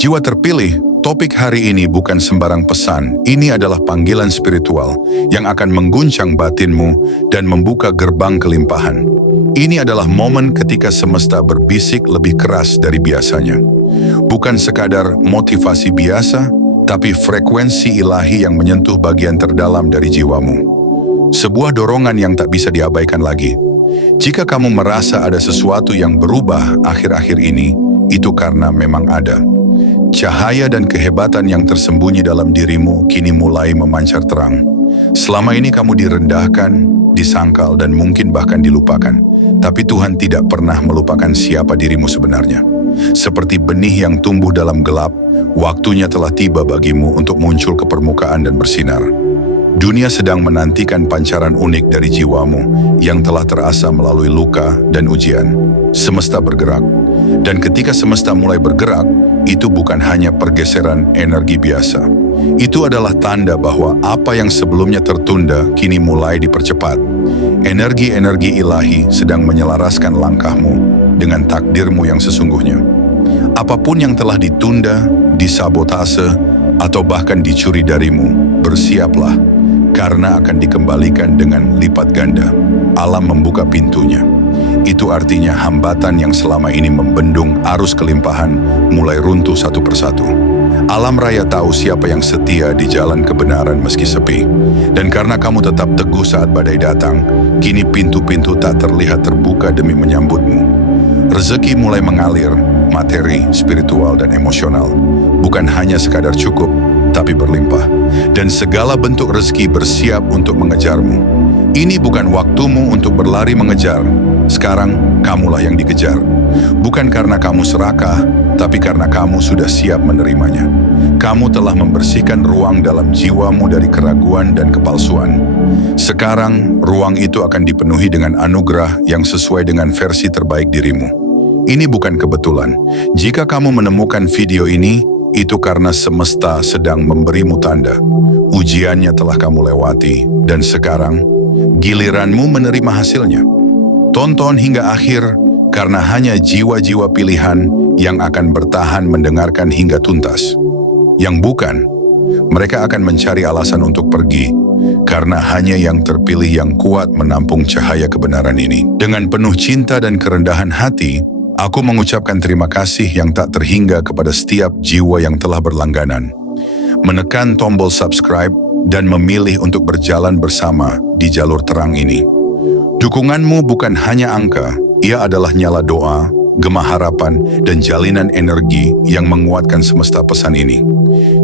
Jiwa terpilih, topik hari ini bukan sembarang pesan. Ini adalah panggilan spiritual yang akan mengguncang batinmu dan membuka gerbang kelimpahan. Ini adalah momen ketika semesta berbisik lebih keras dari biasanya. Bukan sekadar motivasi biasa, tapi frekuensi ilahi yang menyentuh bagian terdalam dari jiwamu. Sebuah dorongan yang tak bisa diabaikan lagi. Jika kamu merasa ada sesuatu yang berubah akhir-akhir ini, itu karena memang ada. Cahaya dan kehebatan yang tersembunyi dalam dirimu kini mulai memancar terang. Selama ini kamu direndahkan, disangkal, dan mungkin bahkan dilupakan. Tapi Tuhan tidak pernah melupakan siapa dirimu sebenarnya. Seperti benih yang tumbuh dalam gelap, waktunya telah tiba bagimu untuk muncul ke permukaan dan bersinar. Dunia sedang menantikan pancaran unik dari jiwamu yang telah terasa melalui luka dan ujian. Semesta bergerak. Dan ketika semesta mulai bergerak, itu bukan hanya pergeseran energi biasa. Itu adalah tanda bahwa apa yang sebelumnya tertunda kini mulai dipercepat. Energi-energi ilahi sedang menyelaraskan langkahmu dengan takdirmu yang sesungguhnya. Apapun yang telah ditunda, disabotase, atau bahkan dicuri darimu, bersiaplah, karena akan dikembalikan dengan lipat ganda. Alam membuka pintunya. Itu artinya hambatan yang selama ini membendung arus kelimpahan mulai runtuh satu persatu. Alam raya tahu siapa yang setia di jalan kebenaran meski sepi. Dan karena kamu tetap teguh saat badai datang, kini pintu-pintu tak terlihat terbuka demi menyambutmu. Rezeki mulai mengalir, materi, spiritual, dan emosional. Bukan hanya sekadar cukup, tapi berlimpah. Dan segala bentuk rezeki bersiap untuk mengejarmu. Ini bukan waktumu untuk berlari mengejar. Sekarang, kamulah yang dikejar. Bukan karena kamu serakah, tapi karena kamu sudah siap menerimanya. Kamu telah membersihkan ruang dalam jiwamu dari keraguan dan kepalsuan. Sekarang, ruang itu akan dipenuhi dengan anugerah yang sesuai dengan versi terbaik dirimu. Ini bukan kebetulan. Jika kamu menemukan video ini, itu karena semesta sedang memberimu tanda. Ujiannya telah kamu lewati, dan sekarang giliranmu menerima hasilnya. Tonton hingga akhir, karena hanya jiwa-jiwa pilihan yang akan bertahan mendengarkan hingga tuntas. Yang bukan, mereka akan mencari alasan untuk pergi, karena hanya yang terpilih yang kuat menampung cahaya kebenaran ini. Dengan penuh cinta dan kerendahan hati, aku mengucapkan terima kasih yang tak terhingga kepada setiap jiwa yang telah berlangganan, menekan tombol subscribe, dan memilih untuk berjalan bersama di jalur terang ini. Dukunganmu bukan hanya angka, ia adalah nyala doa, gema harapan, dan jalinan energi yang menguatkan semesta pesan ini.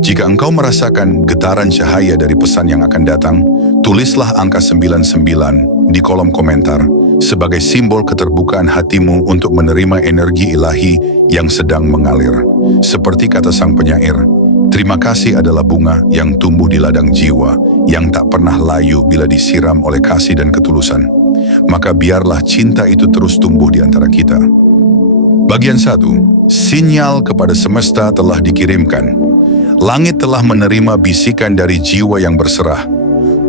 Jika engkau merasakan getaran cahaya dari pesan yang akan datang, tulislah angka 99 di kolom komentar sebagai simbol keterbukaan hatimu untuk menerima energi ilahi yang sedang mengalir. Seperti kata sang penyair, terima kasih adalah bunga yang tumbuh di ladang jiwa, yang tak pernah layu bila disiram oleh kasih dan ketulusan. Maka biarlah cinta itu terus tumbuh di antara kita. Bagian 1. Sinyal kepada semesta telah dikirimkan. Langit telah menerima bisikan dari jiwa yang berserah.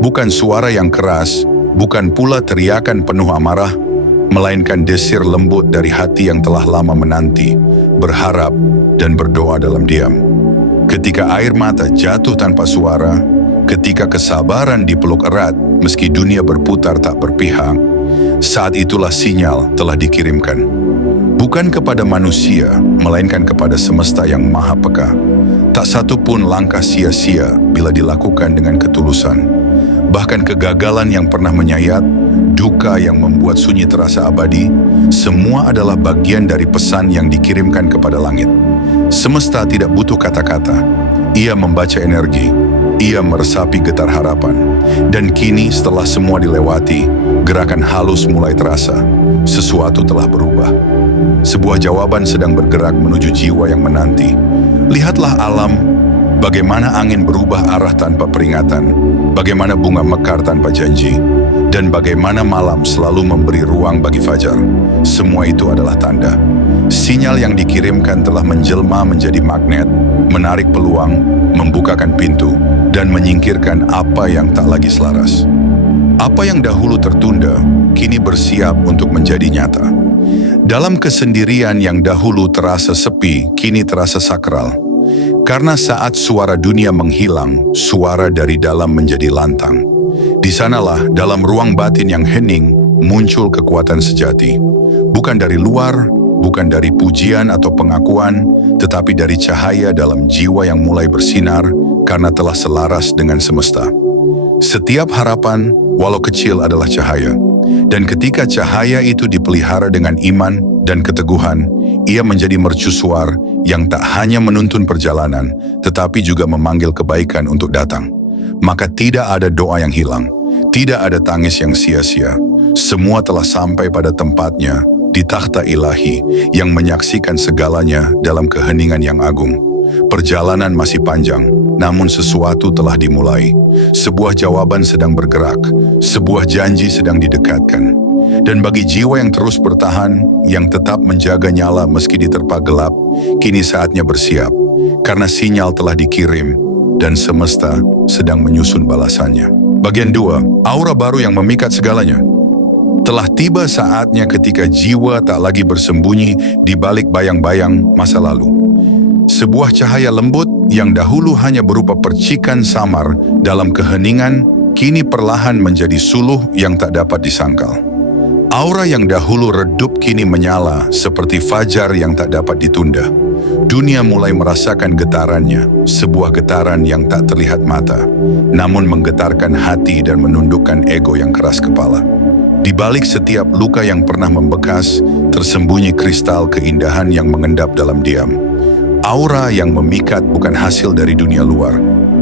Bukan suara yang keras, bukan pula teriakan penuh amarah, melainkan desir lembut dari hati yang telah lama menanti, berharap, dan berdoa dalam diam. Ketika air mata jatuh tanpa suara, ketika kesabaran dipeluk erat meski dunia berputar tak berpihak, saat itulah sinyal telah dikirimkan. Bukan kepada manusia, melainkan kepada semesta yang maha peka. Tak satu pun langkah sia-sia bila dilakukan dengan ketulusan. Bahkan kegagalan yang pernah menyayat, duka yang membuat sunyi terasa abadi, semua adalah bagian dari pesan yang dikirimkan kepada langit. Semesta tidak butuh kata-kata. Ia membaca energi. Ia meresapi getar harapan. Dan kini setelah semua dilewati, gerakan halus mulai terasa. Sesuatu telah berubah. Sebuah jawaban sedang bergerak menuju jiwa yang menanti. Lihatlah alam, bagaimana angin berubah arah tanpa peringatan, bagaimana bunga mekar tanpa janji, dan bagaimana malam selalu memberi ruang bagi fajar. Semua itu adalah tanda. Sinyal yang dikirimkan telah menjelma menjadi magnet, menarik peluang, membukakan pintu, dan menyingkirkan apa yang tak lagi selaras. Apa yang dahulu tertunda, kini bersiap untuk menjadi nyata. Dalam kesendirian yang dahulu terasa sepi, kini terasa sakral. Karena saat suara dunia menghilang, suara dari dalam menjadi lantang. Di sanalah dalam ruang batin yang hening muncul kekuatan sejati. Bukan dari luar, bukan dari pujian atau pengakuan, tetapi dari cahaya dalam jiwa yang mulai bersinar karena telah selaras dengan semesta. Setiap harapan, walau kecil, adalah cahaya. Dan ketika cahaya itu dipelihara dengan iman dan keteguhan, ia menjadi mercusuar yang tak hanya menuntun perjalanan, tetapi juga memanggil kebaikan untuk datang. Maka tidak ada doa yang hilang, tidak ada tangis yang sia-sia. Semua telah sampai pada tempatnya di takhta ilahi yang menyaksikan segalanya dalam keheningan yang agung. Perjalanan masih panjang, namun sesuatu telah dimulai. Sebuah jawaban sedang bergerak, sebuah janji sedang didekatkan. Dan bagi jiwa yang terus bertahan, yang tetap menjaga nyala meski diterpa gelap, kini saatnya bersiap. Karena sinyal telah dikirim, dan semesta sedang menyusun balasannya. Bagian 2, aura baru yang memikat segalanya. Telah tiba saatnya ketika jiwa tak lagi bersembunyi di balik bayang-bayang masa lalu. Sebuah cahaya lembut yang dahulu hanya berupa percikan samar dalam keheningan, kini perlahan menjadi suluh yang tak dapat disangkal. Aura yang dahulu redup kini menyala seperti fajar yang tak dapat ditunda. Dunia mulai merasakan getarannya, sebuah getaran yang tak terlihat mata, namun menggetarkan hati dan menundukkan ego yang keras kepala. Di balik setiap luka yang pernah membekas, tersembunyi kristal keindahan yang mengendap dalam diam. Aura yang memikat bukan hasil dari dunia luar,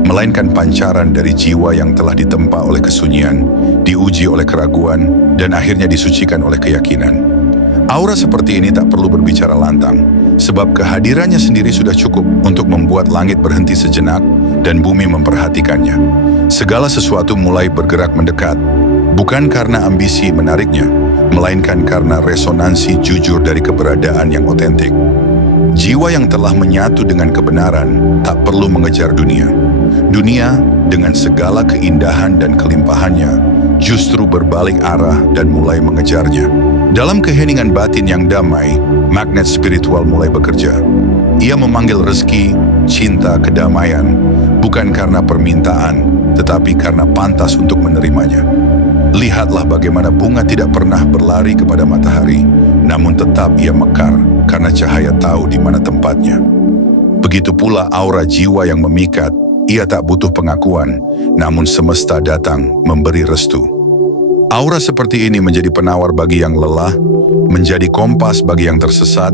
melainkan pancaran dari jiwa yang telah ditempa oleh kesunyian, diuji oleh keraguan, dan akhirnya disucikan oleh keyakinan. Aura seperti ini tak perlu berbicara lantang, sebab kehadirannya sendiri sudah cukup untuk membuat langit berhenti sejenak dan bumi memperhatikannya. Segala sesuatu mulai bergerak mendekat, bukan karena ambisi menariknya, melainkan karena resonansi jujur dari keberadaan yang otentik. Jiwa yang telah menyatu dengan kebenaran tak perlu mengejar dunia. Dunia dengan segala keindahan dan kelimpahannya justru berbalik arah dan mulai mengejarnya. Dalam keheningan batin yang damai, magnet spiritual mulai bekerja. Ia memanggil rezeki, cinta, kedamaian, bukan karena permintaan, tetapi karena pantas untuk menerimanya. Lihatlah bagaimana bunga tidak pernah berlari kepada matahari, namun tetap ia mekar karena cahaya tahu di mana tempatnya. Begitu pula aura jiwa yang memikat, ia tak butuh pengakuan, namun semesta datang memberi restu. Aura seperti ini menjadi penawar bagi yang lelah, menjadi kompas bagi yang tersesat,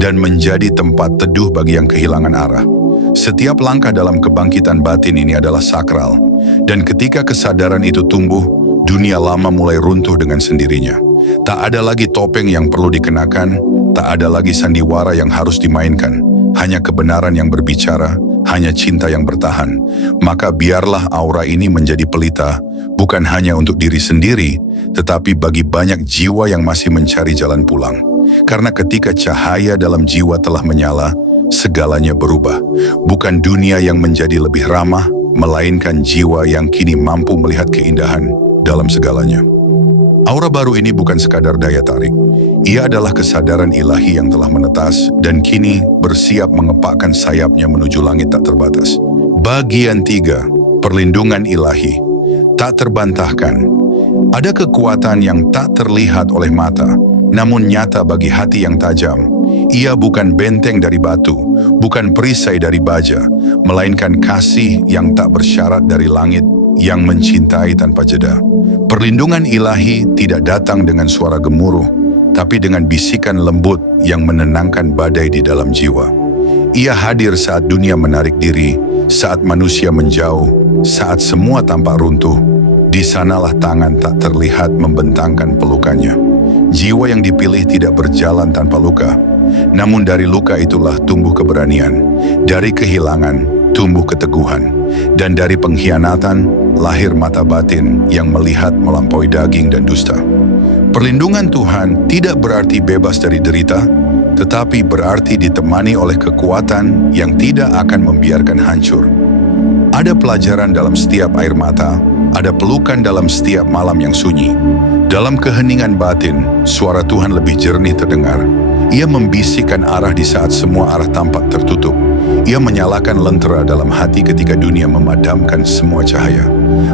dan menjadi tempat teduh bagi yang kehilangan arah. Setiap langkah dalam kebangkitan batin ini adalah sakral, dan ketika kesadaran itu tumbuh, dunia lama mulai runtuh dengan sendirinya. Tak ada lagi topeng yang perlu dikenakan, tak ada lagi sandiwara yang harus dimainkan, hanya kebenaran yang berbicara, hanya cinta yang bertahan. Maka biarlah aura ini menjadi pelita, bukan hanya untuk diri sendiri, tetapi bagi banyak jiwa yang masih mencari jalan pulang. Karena ketika cahaya dalam jiwa telah menyala, segalanya berubah. Bukan dunia yang menjadi lebih ramah, melainkan jiwa yang kini mampu melihat keindahan dalam segalanya. Aura baru ini bukan sekadar daya tarik. Ia adalah kesadaran ilahi yang telah menetas dan kini bersiap mengepakkan sayapnya menuju langit tak terbatas. Bagian 3, perlindungan ilahi. Tak terbantahkan. Ada kekuatan yang tak terlihat oleh mata, namun nyata bagi hati yang tajam. Ia bukan benteng dari batu, bukan perisai dari baja, melainkan kasih yang tak bersyarat dari langit, yang mencintai tanpa jeda. Perlindungan ilahi tidak datang dengan suara gemuruh, tapi dengan bisikan lembut yang menenangkan badai di dalam jiwa. Ia hadir saat dunia menarik diri, saat manusia menjauh, saat semua tampak runtuh. Di sanalah tangan tak terlihat membentangkan pelukannya. Jiwa yang dipilih tidak berjalan tanpa luka, namun dari luka itulah tumbuh keberanian. Dari kehilangan tumbuh keteguhan, dan dari pengkhianatan lahir mata batin yang melihat melampaui daging dan dusta. Perlindungan Tuhan tidak berarti bebas dari derita, tetapi berarti ditemani oleh kekuatan yang tidak akan membiarkan hancur. Ada pelajaran dalam setiap air mata, ada pelukan dalam setiap malam yang sunyi. Dalam keheningan batin, suara Tuhan lebih jernih terdengar. Ia membisikkan arah di saat semua arah tampak tertutup. Ia menyalakan lentera dalam hati ketika dunia memadamkan semua cahaya.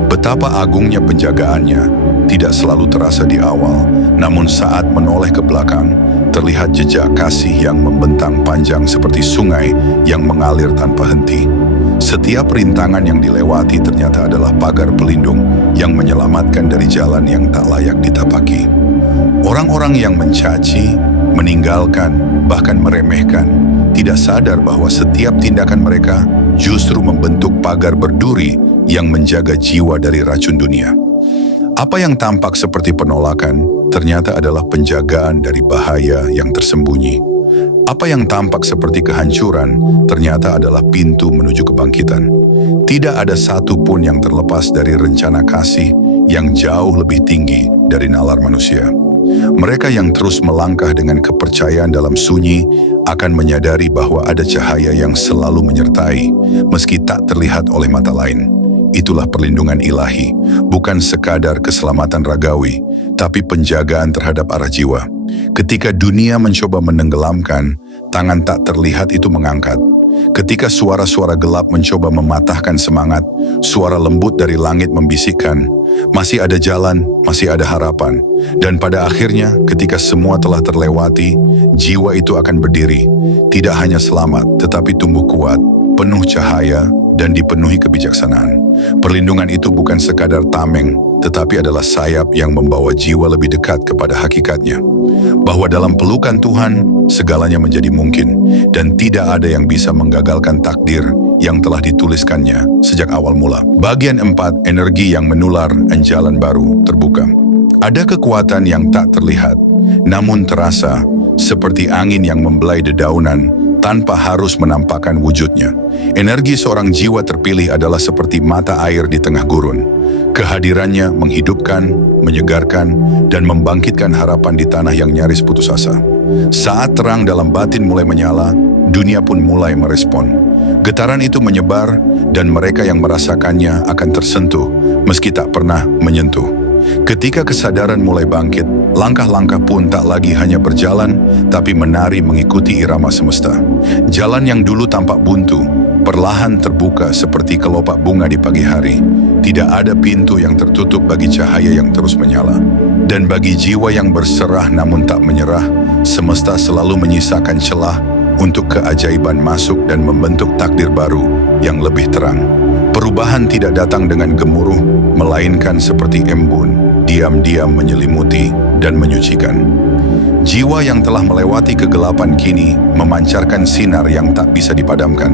Betapa agungnya penjagaannya tidak selalu terasa di awal, namun saat menoleh ke belakang, terlihat jejak kasih yang membentang panjang seperti sungai yang mengalir tanpa henti. Setiap rintangan yang dilewati ternyata adalah pagar pelindung yang menyelamatkan dari jalan yang tak layak ditapaki. Orang-orang yang mencaci, meninggalkan, bahkan meremehkan, tidak sadar bahwa setiap tindakan mereka justru membentuk pagar berduri yang menjaga jiwa dari racun dunia. Apa yang tampak seperti penolakan ternyata adalah penjagaan dari bahaya yang tersembunyi. Apa yang tampak seperti kehancuran ternyata adalah pintu menuju kebangkitan. Tidak ada satu pun yang terlepas dari rencana kasih yang jauh lebih tinggi dari nalar manusia. Mereka yang terus melangkah dengan kepercayaan dalam sunyi akan menyadari bahwa ada cahaya yang selalu menyertai, meski tak terlihat oleh mata lain. Itulah perlindungan ilahi, bukan sekadar keselamatan ragawi, tapi penjagaan terhadap arah jiwa. Ketika dunia mencoba menenggelamkan, tangan tak terlihat itu mengangkat. Ketika suara-suara gelap mencoba mematahkan semangat, suara lembut dari langit membisikkan, masih ada jalan, masih ada harapan. Dan pada akhirnya, ketika semua telah terlewati, jiwa itu akan berdiri. Tidak hanya selamat, tetapi tumbuh kuat, penuh cahaya, dan dipenuhi kebijaksanaan. Perlindungan itu bukan sekadar tameng, tetapi adalah sayap yang membawa jiwa lebih dekat kepada hakikatnya. Bahwa dalam pelukan Tuhan, segalanya menjadi mungkin, dan tidak ada yang bisa menggagalkan takdir yang telah dituliskannya sejak awal mula. Bagian 4, energi yang menular dan jalan baru terbuka. Ada kekuatan yang tak terlihat, namun terasa seperti angin yang membelai dedaunan tanpa harus menampakkan wujudnya. Energi seorang jiwa terpilih adalah seperti mata air di tengah gurun. Kehadirannya menghidupkan, menyegarkan, dan membangkitkan harapan di tanah yang nyaris putus asa. Saat terang dalam batin mulai menyala, dunia pun mulai merespon. Getaran itu menyebar, dan mereka yang merasakannya akan tersentuh, meski tak pernah menyentuh. Ketika kesadaran mulai bangkit, langkah-langkah pun tak lagi hanya berjalan, tapi menari mengikuti irama semesta. Jalan yang dulu tampak buntu, perlahan terbuka seperti kelopak bunga di pagi hari. Tidak ada pintu yang tertutup bagi cahaya yang terus menyala. Dan bagi jiwa yang berserah namun tak menyerah, semesta selalu menyisakan celah untuk keajaiban masuk dan membentuk takdir baru yang lebih terang. Perubahan tidak datang dengan gemuruh, melainkan seperti embun, diam-diam menyelimuti dan menyucikan. Jiwa yang telah melewati kegelapan kini memancarkan sinar yang tak bisa dipadamkan.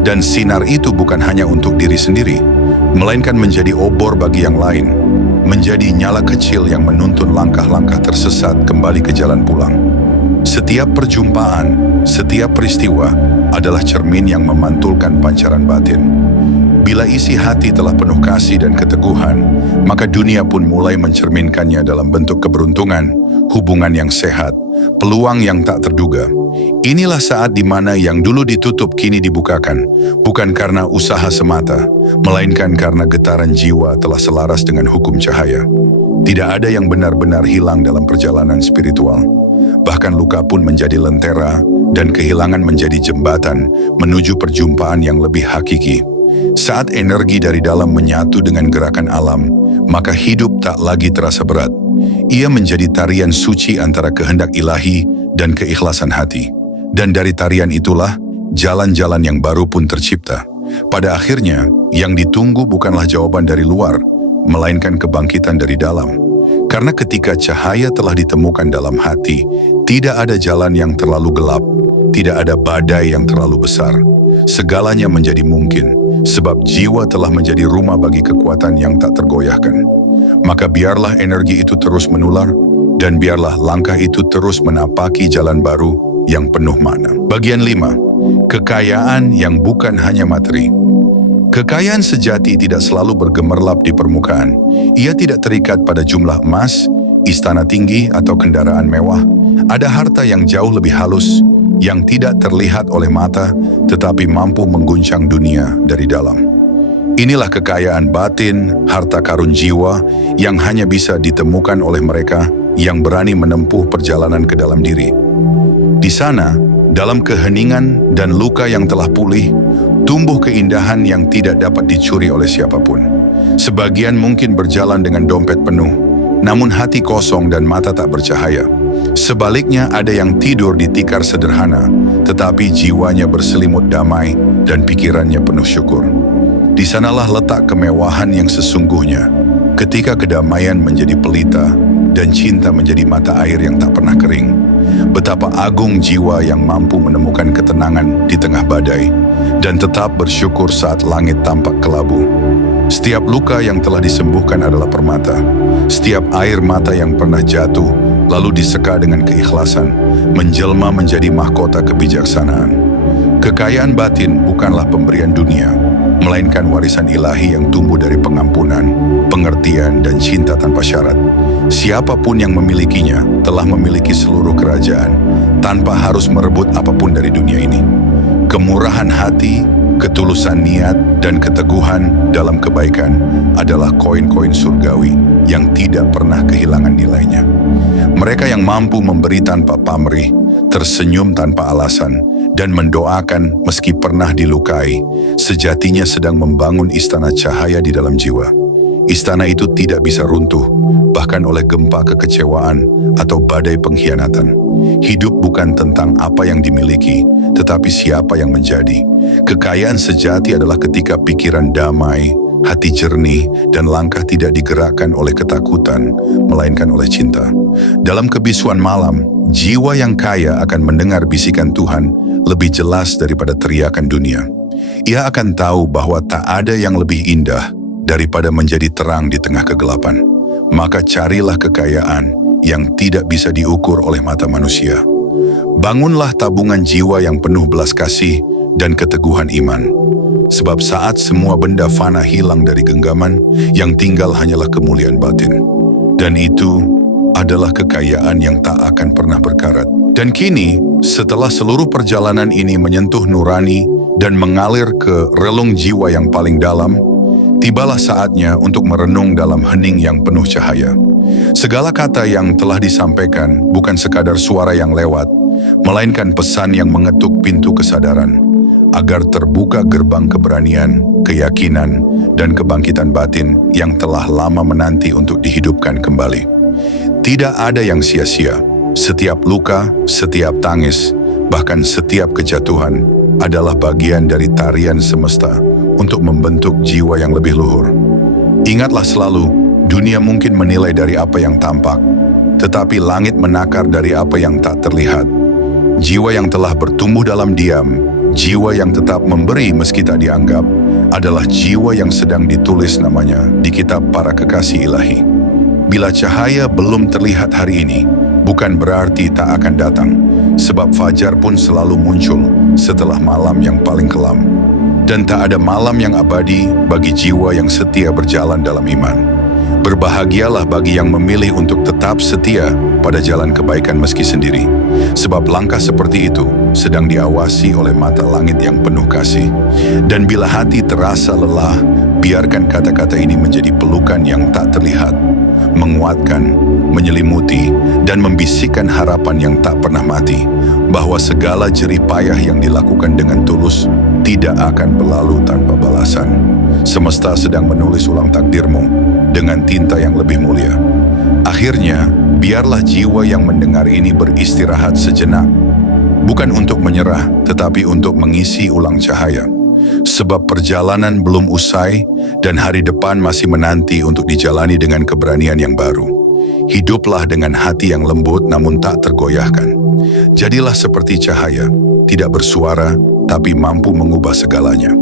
Dan sinar itu bukan hanya untuk diri sendiri, melainkan menjadi obor bagi yang lain, menjadi nyala kecil yang menuntun langkah-langkah tersesat kembali ke jalan pulang. Setiap perjumpaan, setiap peristiwa adalah cermin yang memantulkan pancaran batin. Bila isi hati telah penuh kasih dan keteguhan, maka dunia pun mulai mencerminkannya dalam bentuk keberuntungan, hubungan yang sehat, peluang yang tak terduga. Inilah saat di mana yang dulu ditutup kini dibukakan, bukan karena usaha semata, melainkan karena getaran jiwa telah selaras dengan hukum cahaya. Tidak ada yang benar-benar hilang dalam perjalanan spiritual. Bahkan luka pun menjadi lentera dan kehilangan menjadi jembatan menuju perjumpaan yang lebih hakiki. Saat energi dari dalam menyatu dengan gerakan alam, maka hidup tak lagi terasa berat. Ia menjadi tarian suci antara kehendak ilahi dan keikhlasan hati. Dan dari tarian itulah, jalan-jalan yang baru pun tercipta. Pada akhirnya, yang ditunggu bukanlah jawaban dari luar, melainkan kebangkitan dari dalam. Karena ketika cahaya telah ditemukan dalam hati, tidak ada jalan yang terlalu gelap, tidak ada badai yang terlalu besar. Segalanya menjadi mungkin, sebab jiwa telah menjadi rumah bagi kekuatan yang tak tergoyahkan. Maka biarlah energi itu terus menular, dan biarlah langkah itu terus menapaki jalan baru yang penuh makna. Bagian 5. Kekayaan yang bukan hanya materi. Kekayaan sejati tidak selalu bergemerlap di permukaan. Ia tidak terikat pada jumlah emas, istana tinggi, atau kendaraan mewah. Ada harta yang jauh lebih halus, yang tidak terlihat oleh mata, tetapi mampu mengguncang dunia dari dalam. Inilah kekayaan batin, harta karun jiwa, yang hanya bisa ditemukan oleh mereka yang berani menempuh perjalanan ke dalam diri. Di sana, Dalam keheningan dan luka yang telah pulih, tumbuh keindahan yang tidak dapat dicuri oleh siapapun. Sebagian mungkin berjalan dengan dompet penuh, namun hati kosong dan mata tak bercahaya. Sebaliknya ada yang tidur di tikar sederhana, tetapi jiwanya berselimut damai dan pikirannya penuh syukur. Di sanalah letak kemewahan yang sesungguhnya, ketika kedamaian menjadi pelita dan cinta menjadi mata air yang tak pernah kering. Betapa agung jiwa yang mampu menemukan ketenangan di tengah badai dan tetap bersyukur saat langit tampak kelabu. Setiap luka yang telah disembuhkan adalah permata. Setiap air mata yang pernah jatuh lalu diseka dengan keikhlasan, menjelma menjadi mahkota kebijaksanaan. Kekayaan batin bukanlah pemberian dunia, melainkan warisan ilahi yang tumbuh dari pengampunan, pengertian, dan cinta tanpa syarat. Siapapun yang memilikinya telah memiliki seluruh kerajaan, tanpa harus merebut apapun dari dunia ini. Kemurahan hati, ketulusan niat, dan keteguhan dalam kebaikan adalah koin-koin surgawi yang tidak pernah kehilangan nilainya. Mereka yang mampu memberi tanpa pamrih, tersenyum tanpa alasan, dan mendoakan meski pernah dilukai, sejatinya sedang membangun istana cahaya di dalam jiwa. Istana itu tidak bisa runtuh, bahkan oleh gempa kekecewaan atau badai pengkhianatan. Hidup bukan tentang apa yang dimiliki, tetapi siapa yang menjadi. Kekayaan sejati adalah ketika pikiran damai, hati jernih, dan langkah tidak digerakkan oleh ketakutan, melainkan oleh cinta. Dalam kebisuan malam, jiwa yang kaya akan mendengar bisikan Tuhan lebih jelas daripada teriakan dunia. Ia akan tahu bahwa tak ada yang lebih indah daripada menjadi terang di tengah kegelapan. Maka carilah kekayaan yang tidak bisa diukur oleh mata manusia. Bangunlah tabungan jiwa yang penuh belas kasih dan keteguhan iman. Sebab saat semua benda fana hilang dari genggaman, yang tinggal hanyalah kemuliaan batin. Dan itu adalah kekayaan yang tak akan pernah berkarat. Dan kini, setelah seluruh perjalanan ini menyentuh nurani dan mengalir ke relung jiwa yang paling dalam, tibalah saatnya untuk merenung dalam hening yang penuh cahaya. Segala kata yang telah disampaikan bukan sekadar suara yang lewat, melainkan pesan yang mengetuk pintu kesadaran, agar terbuka gerbang keberanian, keyakinan, dan kebangkitan batin yang telah lama menanti untuk dihidupkan kembali. Tidak ada yang sia-sia. Setiap luka, setiap tangis, bahkan setiap kejatuhan adalah bagian dari tarian semesta untuk membentuk jiwa yang lebih luhur. Ingatlah selalu, dunia mungkin menilai dari apa yang tampak, tetapi langit menakar dari apa yang tak terlihat. Jiwa yang telah bertumbuh dalam diam, jiwa yang tetap memberi meski tak dianggap, adalah jiwa yang sedang ditulis namanya di kitab para kekasih ilahi. Bila cahaya belum terlihat hari ini, bukan berarti tak akan datang, sebab fajar pun selalu muncul setelah malam yang paling kelam. Dan tak ada malam yang abadi bagi jiwa yang setia berjalan dalam iman. Berbahagialah bagi yang memilih untuk tetap setia pada jalan kebaikan meski sendiri. Sebab langkah seperti itu sedang diawasi oleh mata langit yang penuh kasih. Dan bila hati terasa lelah, biarkan kata-kata ini menjadi pelukan yang tak terlihat, menguatkan, menyelimuti, dan membisikkan harapan yang tak pernah mati, bahwa segala jerih payah yang dilakukan dengan tulus tidak akan berlalu tanpa balasan. Semesta sedang menulis ulang takdirmu dengan tinta yang lebih mulia. Akhirnya, biarlah jiwa yang mendengar ini beristirahat sejenak, bukan untuk menyerah, tetapi untuk mengisi ulang cahaya. Sebab perjalanan belum usai dan hari depan masih menanti untuk dijalani dengan keberanian yang baru. Hiduplah dengan hati yang lembut namun tak tergoyahkan. Jadilah seperti cahaya, tidak bersuara tapi mampu mengubah segalanya.